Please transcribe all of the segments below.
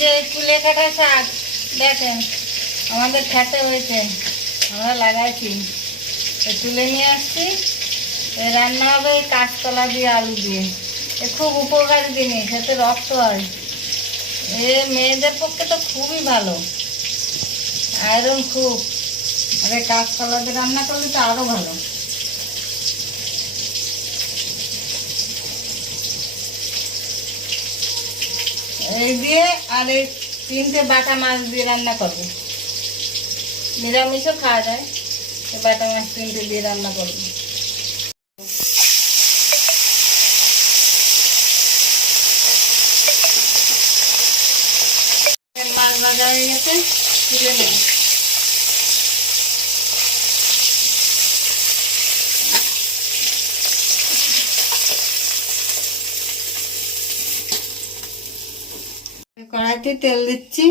যে কুলে কাটা শাক দেখেন আমাদের খেতে হয়েছে, আমরা লাগাইছি, তুলে নিয়ে আসছি। রান্না হবে কাঁচকলা দিয়ে আলু দিয়ে। এ খুব উপকারী জিনিস, এতে রক্ত হয়। এ মেয়েদের পক্ষে তো খুবই ভালো, আয়রন খুব। আরে কাঁচকলা দিয়ে রান্না করলে তো আরও ভালো। এই দিয়ে আর এই 3টে বাটা মাছ দিয়ে রান্না করবে, নিরামিষও খাওয়া যায়। বাটা মাছ 3টে দিয়ে রান্না করবে। মাছ ভাজা হয়ে গেছে, তুলে নেব। কড়াইতে তেল দিচ্ছি,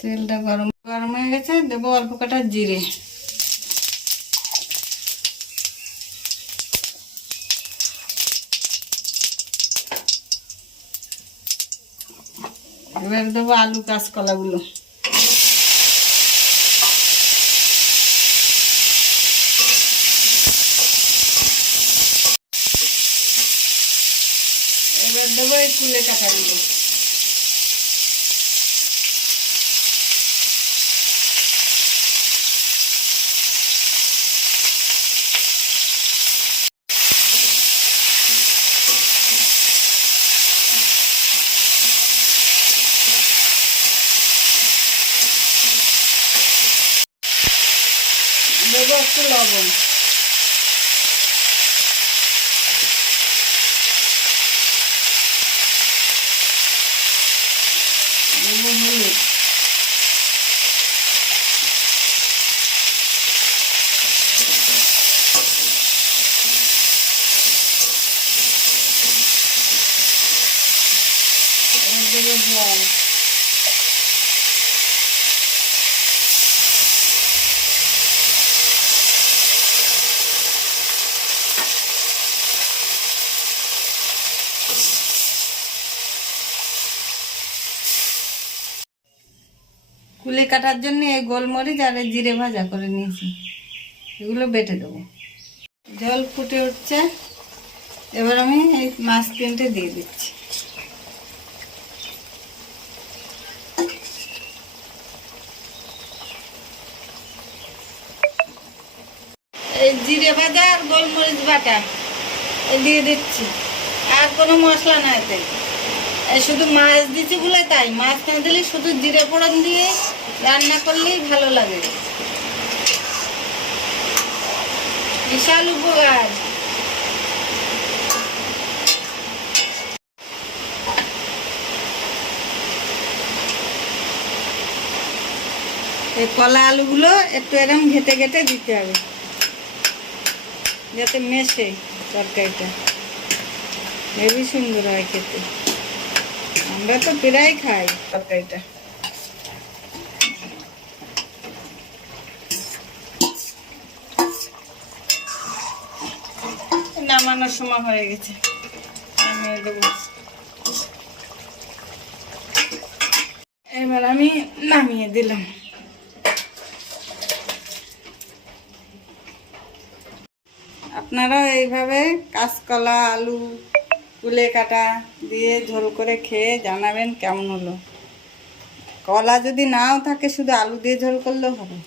তেলটা গরম গরম হয়ে গেছে, দেবো অল্প কটা জিরে। এবার দেবো আলু কাঁচকলাগুলো। এবার দেবো এই কুলে কাটাগুলো। দেবো একটু লবণ। দেবো হলুদ। দেবো জল। কুলে কাটার জন্য এই গোলমরিচ আর এই জিরে ভাজা করে নিয়েছি, এগুলো বেটে দেবো। জল ফুটে উঠছে, এবার আমি এই মাছ 3টে দিয়ে দিচ্ছি। এই জিরে ভাজা আর গোলমরিচ বাটা দিয়ে দিচ্ছি, আর কোনো মশলা নাই এতে। শুধু মাছ দিচ্ছি বলে তাই, মাছ না দিলে শুধু জিরে ফোড়ন দিয়ে রান্না করলেই ভালো লাগে। বিশাল উপকার। এই কলা আলুগুলো একটু এরকম ঘেটে ঘেটে দিতে হবে, যাতে মেশে তরকারিটা, হেবি সুন্দর হয় খেতে। আমরা তো প্রায় খাই তরকারিটা। নামানোর সময় হয়ে গেছে, নামিয়ে দেবো। এবার আমি নামিয়ে দিলাম। আপনারা এইভাবে কাঁচকলা আলু কুলে কাটা দিয়ে ঝোল করে খেয়ে জানাবেন কেমন হলো। কলা যদি নাও থাকে শুধু আলু দিয়ে ঝোল করলেও হবে।